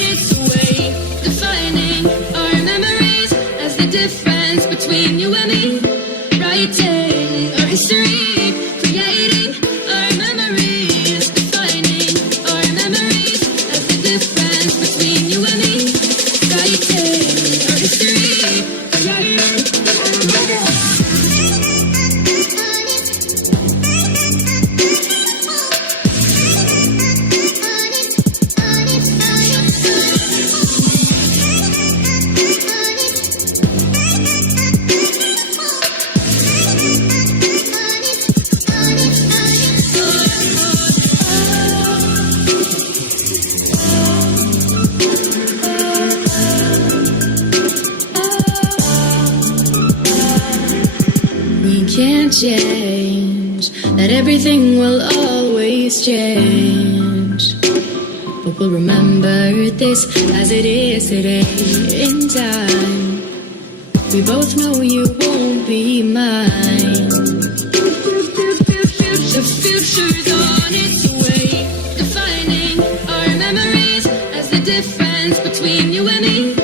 on its way, defining our memories as the difference between you and me. Writing our history, creating our memories, defining our memories as the difference between you and me. Writing our history, creating our memories. Can't change, that everything will always change. But we'll remember this as it is today in time. We both know you won't be mine. The future's on its way, defining our memories as the difference between you and me.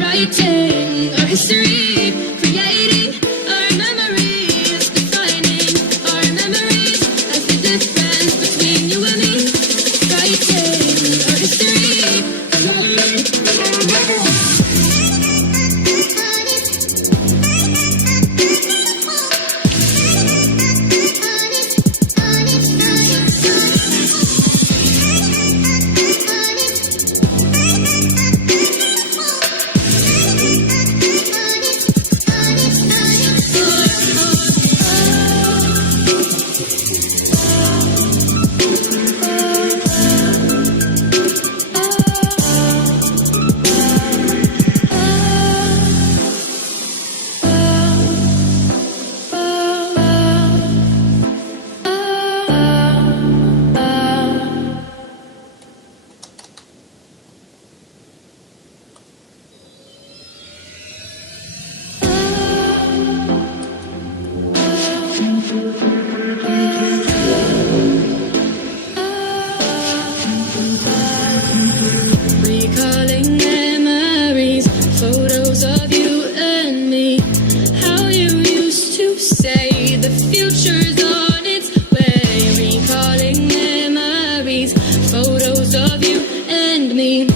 Writing our history, creating our memories, defining our memories as the difference between you and me. Writing our history, creating our memories. Recalling memories, photos of you and me. How you used to say the future's on its way. Recalling memories, photos of you and me.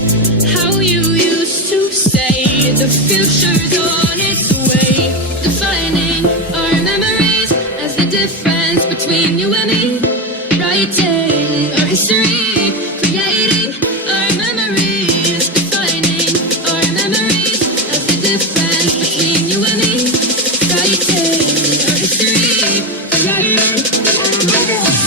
How you used to say the future's on its way, defining our memories as the difference between you and me. Writing our history, creating our memories, defining our memories as the difference between you and me. Writing our history, creating our memories.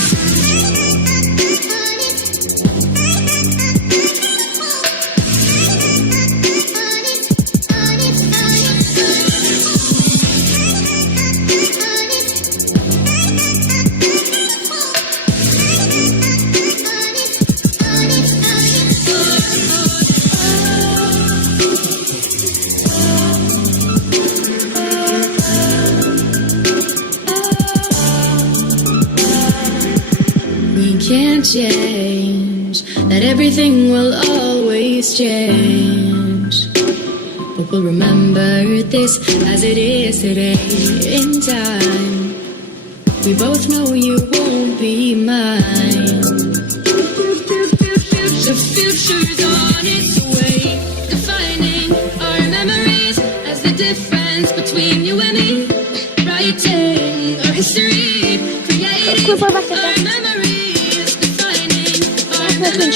Can't change, that everything will always change. But we'll remember this as it is today in time. We both know you won't be mine. The future's on its way, defining our memories as the difference between you and me. Writing our history, creating our memories. Bakın